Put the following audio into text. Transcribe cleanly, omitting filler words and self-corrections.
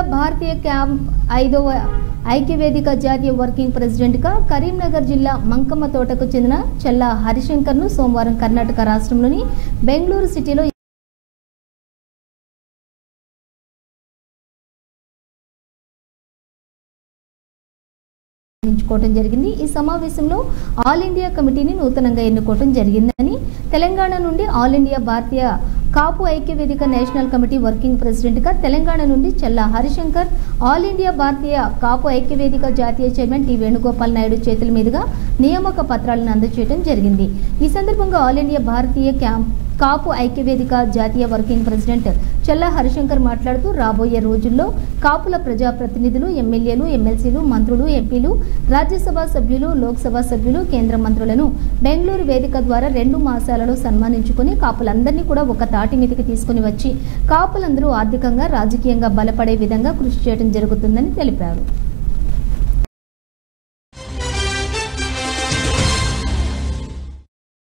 India భారతీయ camp 5వ ఐక్యవేదిక జాతీయ working ప్రెసిడెంట్గా కరీంనగర్ జిల్లా మంకమ్మ తోటకు చెందిన చల్లా హరిశంకర్ను సోమవారం కర్ణాటక రాష్ట్రంలోని బెంగళూరు సిటీలో ఎన్నుకోవడం జరిగింది. ఈ సమావేశంలో ఆల్ ఇండియా కమిటీని నూతనంగా ఎన్నుకోవడం జరిగిందని, తెలంగాణ నుండి ఆల్ ఇండియా భారతీయ కాపు ఐక్యవేదిక నేషనల్ కమిటీ వర్కింగ్ ప్రెసిడెంట్గా తెలంగాణ నుండి చల్లా హరిశంకర్, ఆల్ ఇండియా భారతీయ కాపు ఐక్యవేదిక జాతీయ చైర్మన్ టి వేణుగోపాల్ నాయుడు చేతుల మీదుగా నియామక పత్రాలను అందజేయడం జరిగింది. ఈ సందర్భంగా ఆల్ ఇండియా భారతీయ కాపు ఐక్యవేదిక జాతీయ వర్కింగ్ ప్రెసిడెంట్ చల్లా హరిశంకర్ మాట్లాడుతూ, రాబోయే రోజుల్లో కాపుల ప్రజాప్రతినిధులు, ఎమ్మెల్యేలు, ఎమ్మెల్సీలు, మంత్రులు, ఎంపీలు, రాజ్యసభ సభ్యులు, లోక్సభ సభ్యులు, కేంద్ర మంత్రులను బెంగళూరు వేదిక ద్వారా 2 మాసాలలో సన్మానించుకుని కాపులందరినీ కూడా ఒక తాటి మీదకి తీసుకుని వచ్చి కాపులందరూ ఆర్థికంగా, రాజకీయంగా బలపడే విధంగా కృషి చేయడం జరుగుతుందని తెలిపారు.